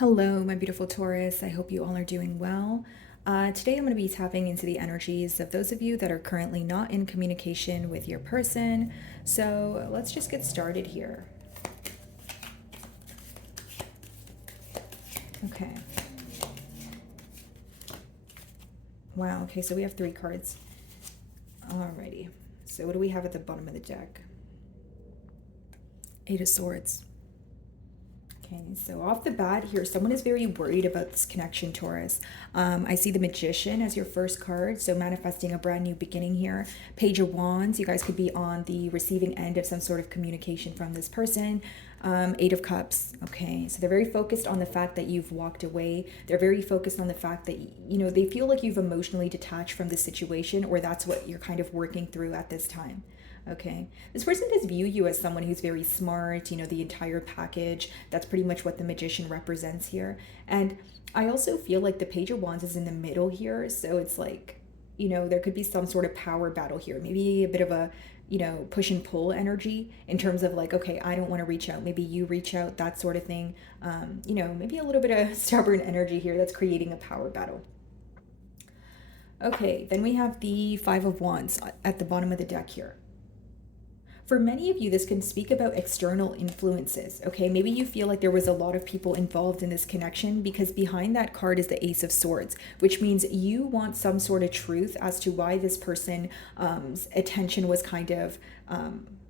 Hello, my beautiful Taurus. I hope you all are doing well. Today, I'm going to be tapping into the energies of those of you that are currently not in communication with your person. So, let's just get started here. Okay. Wow. Okay, so we have 3 cards. Alrighty. So, what do we have at the bottom of the deck? 8 of Swords. Okay, so off the bat here, someone is very worried about this connection, Taurus. I see the Magician as your first card, so manifesting a brand new beginning here. Page of Wands, you guys could be on the receiving end of some sort of communication from this person. 8 of Cups, okay, so they're very focused on the fact that you've walked away. They're very focused on the fact that, they feel like you've emotionally detached from the situation, or that's what you're kind of working through at this time. Okay. This person does view you as someone who's very smart, the entire package. That's pretty much what the Magician represents here. And I also feel like the Page of Wands is in the middle here. So it's like, there could be some sort of power battle here. Maybe a bit of a, push and pull energy in terms of like, okay, I don't want to reach out. Maybe you reach out, that sort of thing. Maybe a little bit of stubborn energy here that's creating a power battle. Okay, then we have the Five of Wands at the bottom of the deck here. For many of you, this can speak about external influences, okay? Maybe you feel like there was a lot of people involved in this connection because behind that card is the Ace of Swords, which means you want some sort of truth as to why this person's attention was kind of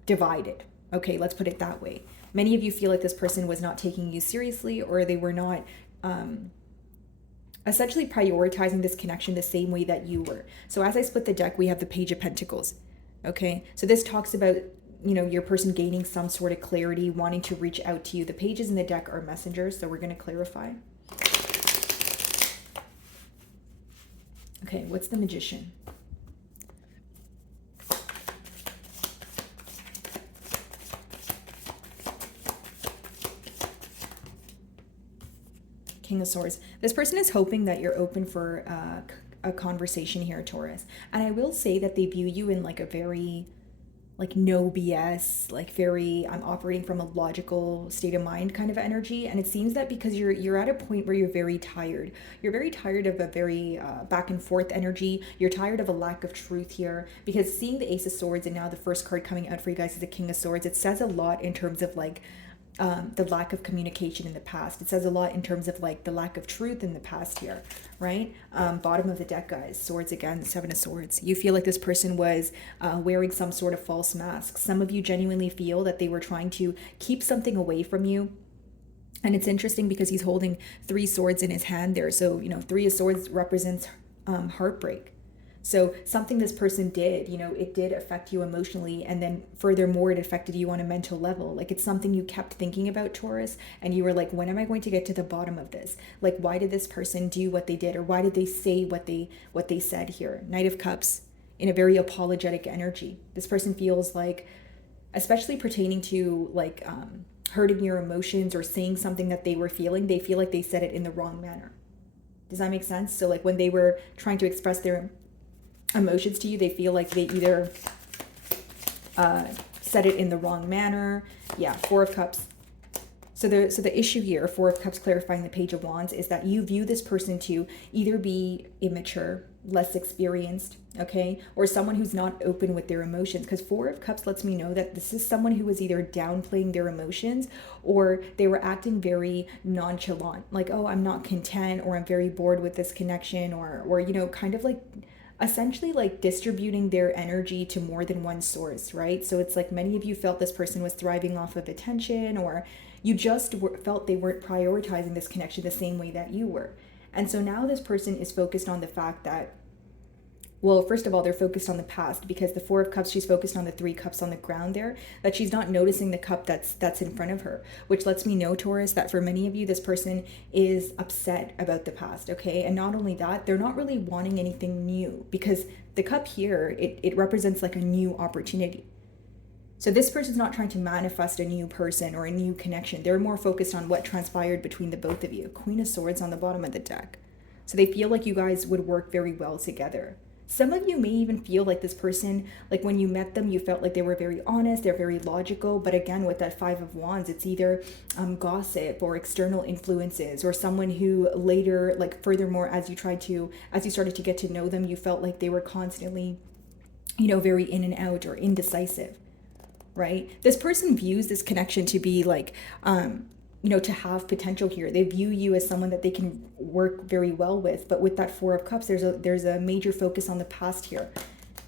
divided. Okay, let's put it that way. Many of you feel like this person was not taking you seriously, or they were not essentially prioritizing this connection the same way that you were. So as I split the deck, we have the Page of Pentacles. Okay, so this talks about your person gaining some sort of clarity, wanting to reach out to you. The pages in the deck are messengers, so we're going to clarify. Okay, what's the Magician? King of Swords. This person is hoping that you're open for a conversation here, Taurus. And I will say that they view you in like a very no BS, like very I'm operating from a logical state of mind kind of energy. And it seems that because you're at a point where you're very tired. You're very tired of a very back and forth energy. You're tired of a lack of truth here, because seeing the Ace of Swords and now the first card coming out for you guys is the King of Swords, it says a lot in terms of like the lack of communication in the past. It says a lot in terms of like the lack of truth in the past here, right? Bottom of the deck, guys, swords again, 7 of Swords. You feel like this person was wearing some sort of false mask. Some of you genuinely feel that they were trying to keep something away from you. And it's interesting because he's holding 3 swords in his hand there. So, 3 of Swords represents heartbreak. So something this person did, it did affect you emotionally, and then furthermore, it affected you on a mental level. Like it's something you kept thinking about, Taurus, and you were like, when am I going to get to the bottom of this? Like, why did this person do what they did, or why did they say what they said here? Knight of Cups in a very apologetic energy. This person feels like, especially pertaining to like hurting your emotions or saying something that they were feeling, they feel like they said it in the wrong manner. Does that make sense? So like when they were trying to express their emotions to you, they feel like they either said it in the wrong manner. Yeah, 4 of Cups. So the issue here, 4 of Cups clarifying the Page of Wands, is that you view this person to either be immature, less experienced, okay, or someone who's not open with their emotions. Because 4 of Cups lets me know that this is someone who was either downplaying their emotions, or they were acting very nonchalant, like, oh, I'm not content, or I'm very bored with this connection, or kind of like essentially like distributing their energy to more than one source, right? So it's like many of you felt this person was thriving off of attention, or you just felt they weren't prioritizing this connection the same way that you were. And so now this person is focused on the fact that, well, first of all, they're focused on the past, because the 4 of Cups, she's focused on the 3 cups on the ground there, that she's not noticing the cup that's in front of her, which lets me know, Taurus, that for many of you, this person is upset about the past, okay? And not only that, they're not really wanting anything new, because the cup here, it represents like a new opportunity. So this person's not trying to manifest a new person or a new connection. They're more focused on what transpired between the both of you. Queen of Swords on the bottom of the deck. So they feel like you guys would work very well together. Some of you may even feel like this person, like when you met them, you felt like they were very honest, they're very logical. But again, with that Five of Wands, it's either gossip or external influences, or someone who later, like furthermore, as you started to get to know them, you felt like they were constantly, very in and out or indecisive, right? This person views this connection to be like, to have potential here. They view you as someone that they can work very well with. But with that Four of Cups, there's a major focus on the past here.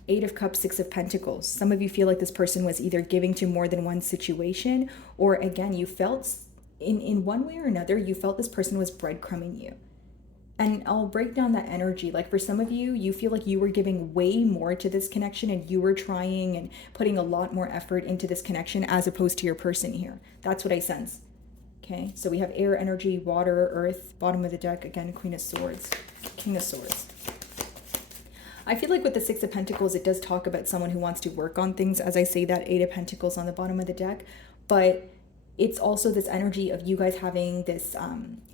Eight of Cups, Six of Pentacles. Some of you feel like this person was either giving to more than one situation, or again, you felt in one way or another, you felt this person was breadcrumbing you. And I'll break down that energy. Like for some of you, you feel like you were giving way more to this connection and you were trying and putting a lot more effort into this connection as opposed to your person here. That's what I sense. Okay, so we have air energy, water, earth, bottom of the deck, again, Queen of Swords, King of Swords. I feel like with the Six of Pentacles, it does talk about someone who wants to work on things, as I say that Eight of Pentacles on the bottom of the deck, but it's also this energy of you guys having this,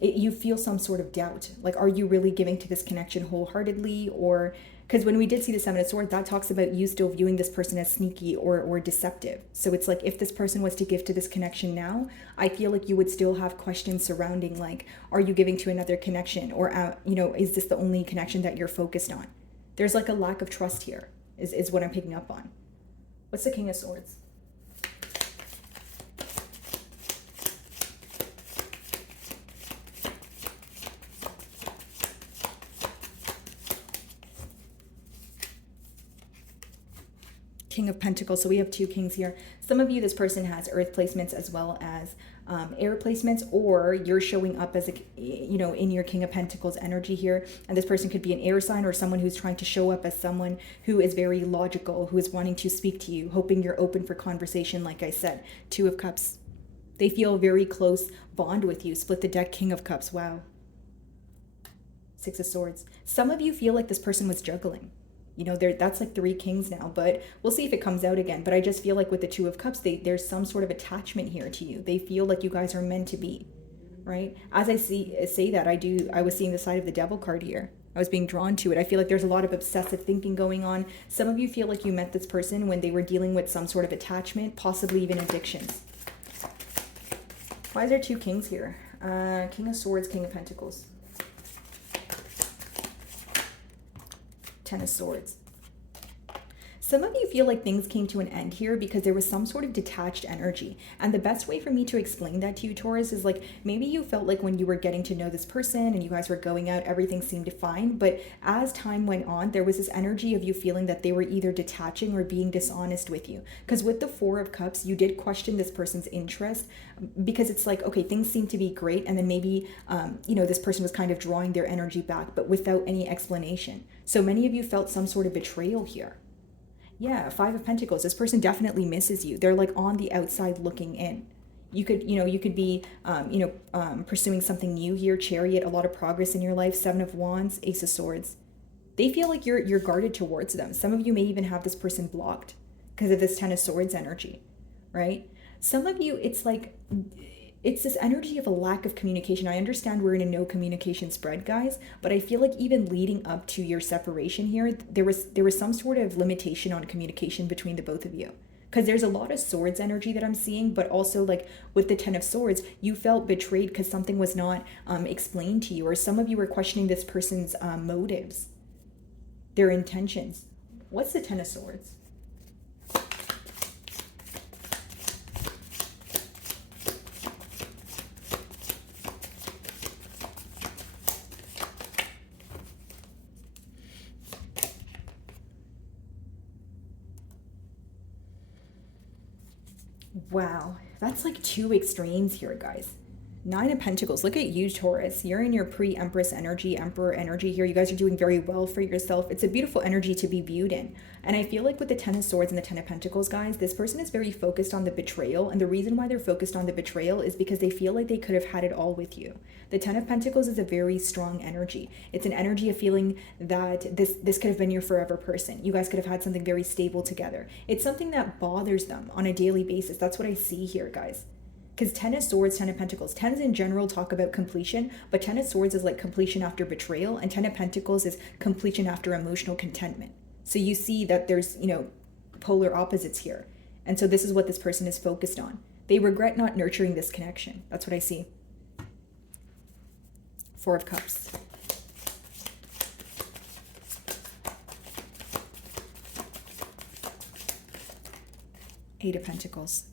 you feel some sort of doubt. Like, are you really giving to this connection wholeheartedly? Or, because when we did see the Seven of Swords, that talks about you still viewing this person as sneaky or deceptive. So it's like, if this person was to give to this connection now, I feel like you would still have questions surrounding, like, are you giving to another connection? Or, is this the only connection that you're focused on? There's like a lack of trust here, is what I'm picking up on. What's the King of Swords? King of Pentacles. So we have two kings here. Some of you, this person has earth placements as well as air placements, or you're showing up as in your King of Pentacles energy here. And this person could be an air sign or someone who's trying to show up as someone who is very logical, who is wanting to speak to you, hoping you're open for conversation. Like I said, Two of Cups. They feel a very close bond with you. Split the deck, King of Cups. Wow. Six of Swords. Some of you feel like this person was juggling. That's like three kings now, but we'll see if it comes out again. But I just feel like with the Two of Cups, there's some sort of attachment here to you. They feel like you guys are meant to be, right? As I say that, I was seeing the side of the Devil card here. I was being drawn to it. I feel like there's a lot of obsessive thinking going on. Some of you feel like you met this person when they were dealing with some sort of attachment, possibly even addictions. Why is there two kings here? King of Swords, King of Pentacles. Ten of Swords. Some of you feel like things came to an end here because there was some sort of detached energy. And the best way for me to explain that to you, Taurus, is like maybe you felt like when you were getting to know this person and you guys were going out, everything seemed fine. But as time went on, there was this energy of you feeling that they were either detaching or being dishonest with you. Because with the Four of Cups, you did question this person's interest because it's like, okay, things seem to be great. And then maybe, this person was kind of drawing their energy back, but without any explanation. So many of you felt some sort of betrayal here. Yeah, Five of Pentacles. This person definitely misses you. They're like on the outside looking in. You could be, pursuing something new here. Chariot, a lot of progress in your life. Seven of Wands, Ace of Swords. They feel like you're guarded towards them. Some of you may even have this person blocked because of this Ten of Swords energy, right? Some of you, it's like, it's this energy of a lack of communication. I understand we're in a no communication spread, guys, but I feel like even leading up to your separation here, there was some sort of limitation on communication between the both of you. Because there's a lot of swords energy that I'm seeing, but also like with the Ten of Swords, you felt betrayed because something was not explained to you, or some of you were questioning this person's motives, their intentions. What's the Ten of Swords? Wow, that's like two extremes here, guys. Nine of Pentacles. Look at you, Taurus. You're in your pre-Empress energy, Emperor energy here. You guys are doing very well for yourself. It's a beautiful energy to be viewed in. And I feel like with the Ten of Swords and the Ten of Pentacles, guys, this person is very focused on the betrayal. And the reason why they're focused on the betrayal is because they feel like they could have had it all with you. The Ten of Pentacles is a very strong energy. It's an energy of feeling that this could have been your forever person. You guys could have had something very stable together. It's something that bothers them on a daily basis. That's what I see here, guys. Because Ten of Swords, Ten of Pentacles. Tens in general talk about completion, but Ten of Swords is like completion after betrayal, and Ten of Pentacles is completion after emotional contentment. So you see that there's, polar opposites here. And so this is what this person is focused on. They regret not nurturing this connection. That's what I see. Four of Cups. Eight of Pentacles.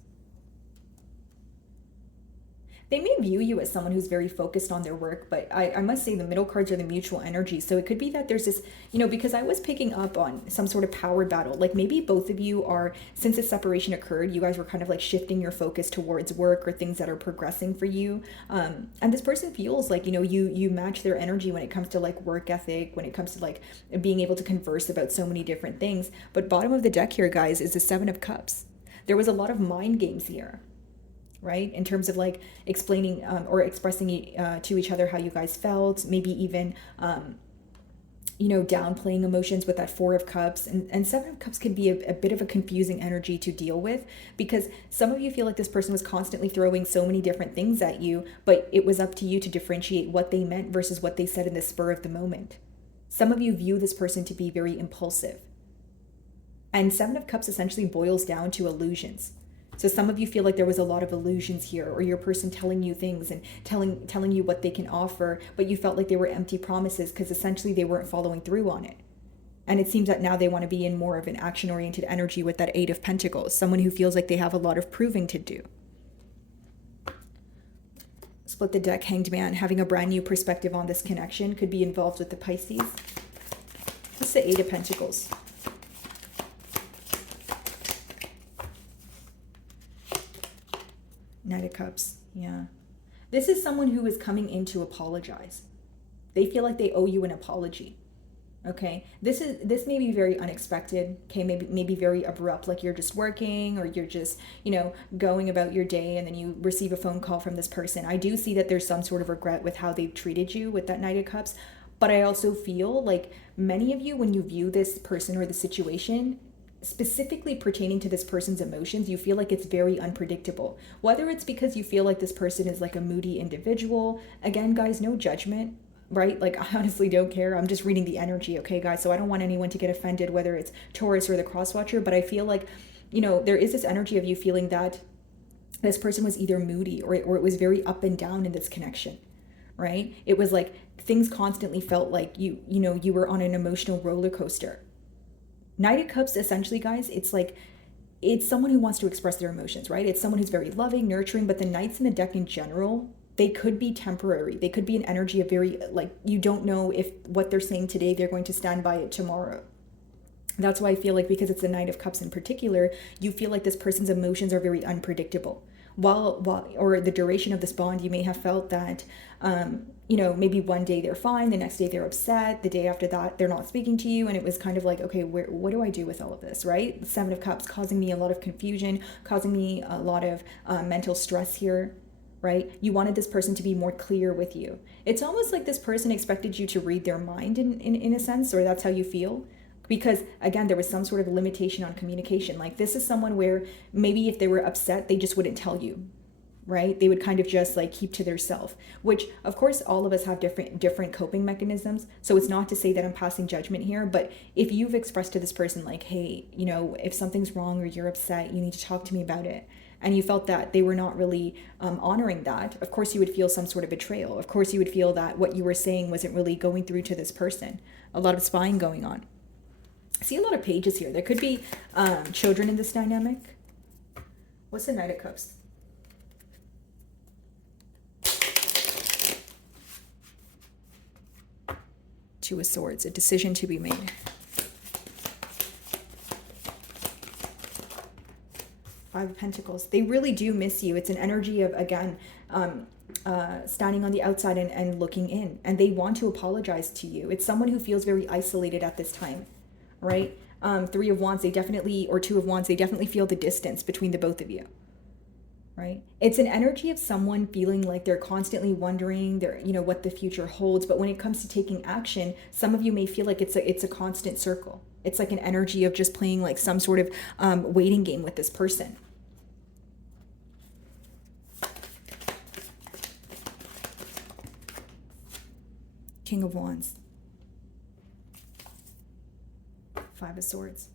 They may view you as someone who's very focused on their work, but I must say the middle cards are the mutual energy. So it could be that there's this, because I was picking up on some sort of power battle. Like maybe both of you are, since this separation occurred, you guys were kind of like shifting your focus towards work or things that are progressing for you. And this person feels like, you match their energy when it comes to like work ethic, when it comes to like being able to converse about so many different things. But bottom of the deck here, guys, is the Seven of Cups. There was a lot of mind games here, right? In terms of like explaining or expressing to each other how you guys felt, maybe even, downplaying emotions with that Four of Cups. And Seven of Cups can be a bit of a confusing energy to deal with, because some of you feel like this person was constantly throwing so many different things at you, but it was up to you to differentiate what they meant versus what they said in the spur of the moment. Some of you view this person to be very impulsive. And Seven of Cups essentially boils down to illusions. So some of you feel like there was a lot of illusions here, or your person telling you things and telling you what they can offer, but you felt like they were empty promises because essentially they weren't following through on it. And it seems that now they want to be in more of an action-oriented energy with that Eight of Pentacles, someone who feels like they have a lot of proving to do. Split the deck, Hanged Man, having a brand new perspective on this connection, could be involved with the Pisces. What's the Eight of Pentacles? Knight of Cups, yeah. This is someone who is coming in to apologize. They feel like they owe you an apology, okay? This may be very unexpected, okay? Maybe very abrupt, like you're just working or you're just, going about your day and then you receive a phone call from this person. I do see that there's some sort of regret with how they've treated you with that Knight of Cups, but I also feel like many of you, when you view this person or the situation, specifically pertaining to this person's emotions, you feel like it's very unpredictable. Whether it's because you feel like this person is like a moody individual. Again, guys, no judgment, right? Like, I honestly don't care. I'm just reading the energy, okay, guys? So I don't want anyone to get offended, whether it's Taurus or the crosswatcher, but I feel like, there is this energy of you feeling that this person was either moody or it was very up and down in this connection, right? It was like things constantly felt like you were on an emotional roller coaster. Knight of Cups, essentially, guys, it's someone who wants to express their emotions, right? It's someone who's very loving, nurturing, but the Knights in the deck in general, they could be temporary. They could be an energy of very, like, you don't know if what they're saying today, they're going to stand by it tomorrow. That's why I feel like, because it's the Knight of Cups in particular, you feel like this person's emotions are very unpredictable. While or the duration of this bond, you may have felt that, maybe one day they're fine, the next day they're upset, the day after that they're not speaking to you, and it was kind of like, okay, what do I do with all of this, right? The Seven of Cups causing me a lot of confusion, causing me a lot of mental stress here, right? You wanted this person to be more clear with you. It's almost like this person expected you to read their mind in a sense, or that's how you feel. Because again, there was some sort of limitation on communication. Like, this is someone where maybe if they were upset, they just wouldn't tell you, right? They would kind of just like keep to their self, which of course all of us have different coping mechanisms. So it's not to say that I'm passing judgment here, but if you've expressed to this person like, hey, if something's wrong or you're upset, you need to talk to me about it, and you felt that they were not really honoring that, of course you would feel some sort of betrayal. Of course you would feel that what you were saying wasn't really going through to this person. A lot of spying going on. I see a lot of pages here. There could be children in this dynamic. What's the Knight of Cups? Two of Swords, a decision to be made. Five of Pentacles. They really do miss you. It's an energy of, again, standing on the outside and looking in. And they want to apologize to you. It's someone who feels very isolated at this time, right? Three of Wands, or Two of Wands, they definitely feel the distance between the both of you, right? It's an energy of someone feeling like they're constantly wondering what the future holds. But when it comes to taking action, some of you may feel like it's a constant circle. It's like an energy of just playing like some sort of waiting game with this person. King of Wands. Five of Swords.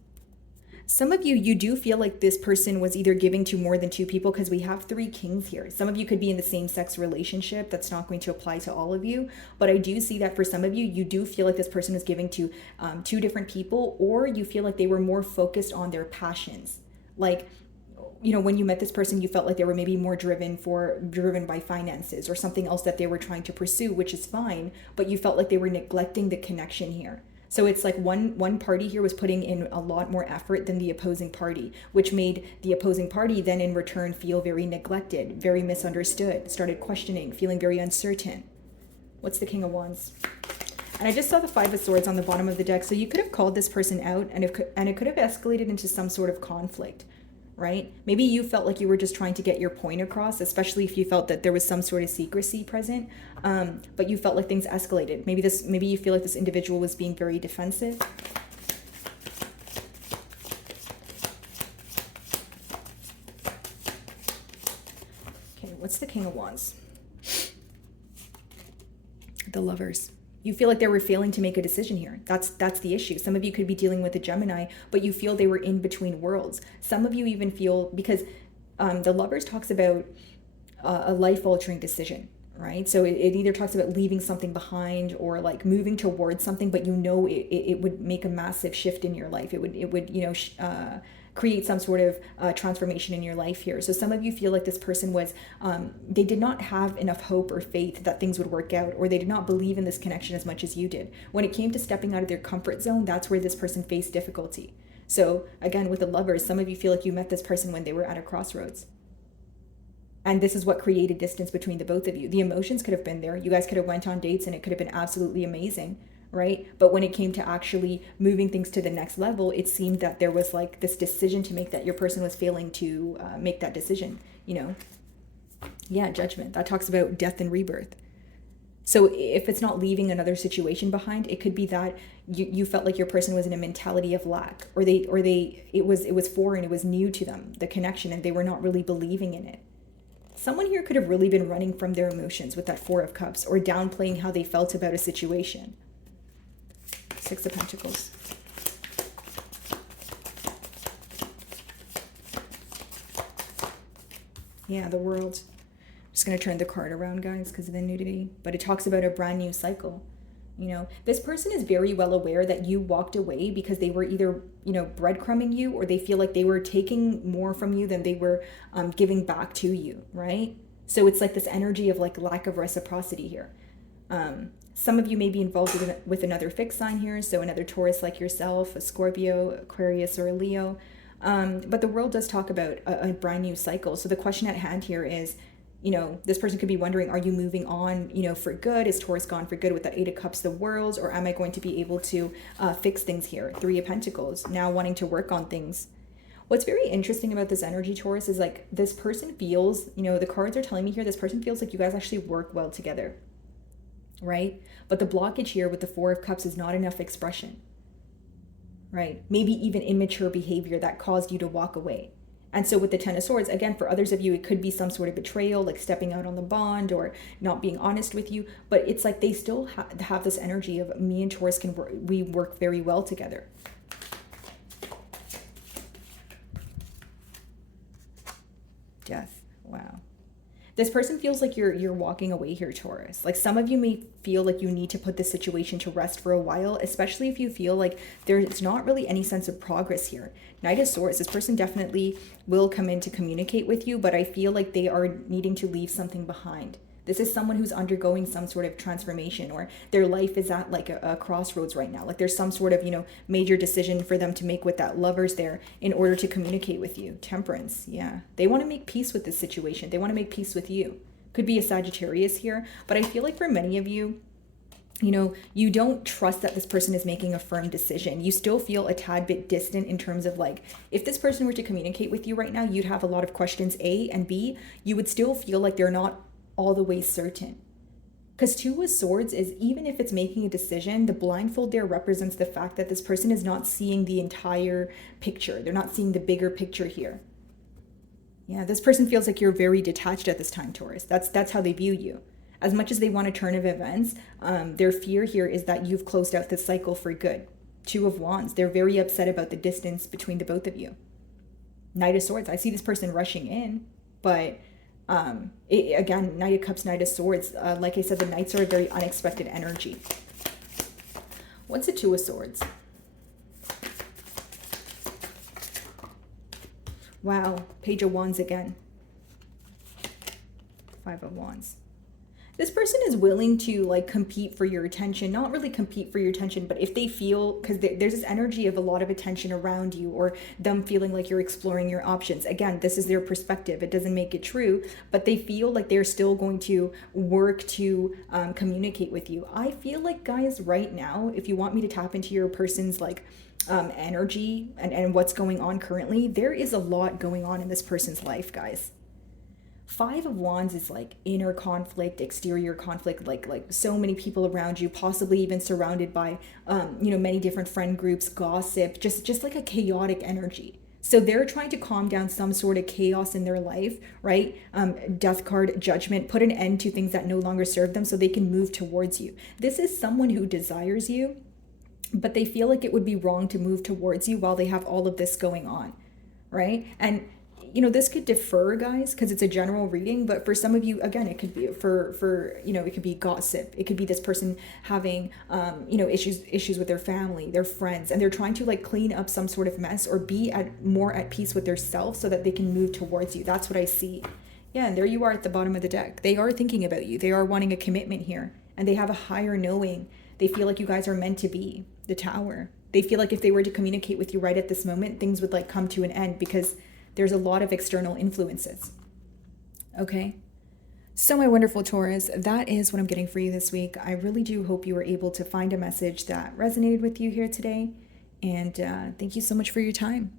Some of you, you do feel like this person was either giving to more than two people, because we have three kings here. Some of you could be in the same sex relationship. That's not going to apply to all of you. But I do see that for some of you, you do feel like this person was giving to two different people, or you feel like they were more focused on their passions. Like, you know, when you met this person, you felt like they were maybe more driven by finances or something else that they were trying to pursue, which is fine, but you felt like they were neglecting the connection here. So it's like one party here was putting in a lot more effort than the opposing party, which made the opposing party then in return feel very neglected, very misunderstood, started questioning, feeling very uncertain. What's the King of Wands? And I just saw the Five of Swords on the bottom of the deck. So you could have called this person out, and it could have escalated into some sort of conflict, right? Maybe you felt like you were just trying to get your point across, especially if you felt that there was some sort of secrecy present, but you felt like things escalated. Maybe you feel like this individual was being very defensive. Okay, what's the King of Wands? The Lovers. You feel like they were failing to make a decision here. That's the issue. Some of you could be dealing with a Gemini, but you feel they were in between worlds. Some of you even feel, because the Lovers talks about a life-altering decision, right? So it either talks about leaving something behind or like moving towards something, but you know it would make a massive shift in your life. It would you know, create some sort of transformation in your life here. So some of you feel like this person was, they did not have enough hope or faith that things would work out, or they did not believe in this connection as much as you did. When it came to stepping out of their comfort zone, that's where this person faced difficulty. So again, with the Lovers, some of you feel like you met this person when they were at a crossroads. And this is what created distance between the both of you. The emotions could have been there. You guys could have went on dates and it could have been absolutely amazing, right? But when it came to actually moving things to the next level, it seemed that there was like this decision to make that your person was failing to make that decision, you know? Yeah, Judgment. That talks about death and rebirth. So if it's not leaving another situation behind, it could be that you felt like your person was in a mentality of lack, or it was foreign, it was new to them, the connection, and they were not really believing in it. Someone here could have really been running from their emotions with that Four of Cups, or downplaying how they felt about a situation. Six of Pentacles. Yeah, the World. I'm just going to turn the card around, guys, because of the nudity. But it talks about a brand new cycle. You know, this person is very well aware that you walked away because they were either, you know, breadcrumbing you, or they feel like they were taking more from you than they were giving back to you, right? So it's like this energy of like lack of reciprocity here. Some of you may be involved with another fixed sign here, so another Taurus like yourself, a Scorpio, Aquarius, or a Leo. But the World does talk about a brand new cycle. So the question at hand here is, you know, this person could be wondering, are you moving on, you know, for good? Is Taurus gone for good with that Eight of Cups, the World? Or am I going to be able to fix things here? Three of Pentacles, now wanting to work on things. What's very interesting about this energy, Taurus, is like this person feels, you know, the cards are telling me here, this person feels like you guys actually work well together, right? But the blockage here with the Four of Cups is not enough expression, right? Maybe even immature behavior that caused you to walk away. And so with the Ten of Swords, again, for others of you, it could be some sort of betrayal, like stepping out on the bond or not being honest with you. But it's like they still have this energy of me and Taurus we work very well together. Death. Wow. This person feels like you're walking away here, Taurus. Like some of you may feel like you need to put this situation to rest for a while, especially if you feel like there's not really any sense of progress here. Knight of Swords, this person definitely will come in to communicate with you, but I feel like they are needing to leave something behind. This is someone who's undergoing some sort of transformation, or their life is at like a crossroads right now. Like there's some sort of, you know, major decision for them to make with that Lovers there in order to communicate with you. Temperance, yeah. They want to make peace with this situation. They want to make peace with you. Could be a Sagittarius here, but I feel like for many of you, you know, you don't trust that this person is making a firm decision. You still feel a tad bit distant in terms of like, if this person were to communicate with you right now, you'd have a lot of questions, A, and B, you would still feel like they're not all the way certain. Because Two of Swords is, even if it's making a decision, the blindfold there represents the fact that this person is not seeing the entire picture. They're not seeing the bigger picture here. Yeah, this person feels like you're very detached at this time, Taurus. That's how they view you. As much as they want a turn of events, their fear here is that you've closed out this cycle for good. Two of Wands. They're very upset about the distance between the both of you. Knight of Swords. I see this person rushing in, but again, Knight of Cups, Knight of Swords. Like I said, the Knights are a very unexpected energy. What's a Two of Swords? Wow, Page of Wands again. Five of Wands. This person is willing to like compete for your attention, not really compete for your attention, but if they feel, because there's this energy of a lot of attention around you, or them feeling like you're exploring your options. Again, this is their perspective. It doesn't make it true, but they feel like they're still going to work to communicate with you. I feel like, guys, right now, if you want me to tap into your person's like energy and what's going on currently, there is a lot going on in this person's life, guys. Five of Wands is like inner conflict, exterior conflict, like so many people around you, possibly even surrounded by, many different friend groups, gossip, just like a chaotic energy. So they're trying to calm down some sort of chaos in their life, right? Death card, Judgment, put an end to things that no longer serve them so they can move towards you. This is someone who desires you, but they feel like it would be wrong to move towards you while they have all of this going on, right? And this could differ, guys, because it's a general reading, but for some of you, again, it could be it could be gossip. It could be this person having issues with their family, their friends, and they're trying to like clean up some sort of mess or be more at peace with themselves so that they can move towards you. That's what I see. Yeah, and there you are at the bottom of the deck. They are thinking about you. They are wanting a commitment here, and they have a higher knowing. They feel like you guys are meant to be. The Tower. They feel like if they were to communicate with you right at this moment, things would like come to an end because there's a lot of external influences. Okay? So my wonderful Taurus, that is what I'm getting for you this week. I really do hope you were able to find a message that resonated with you here today. And thank you so much for your time.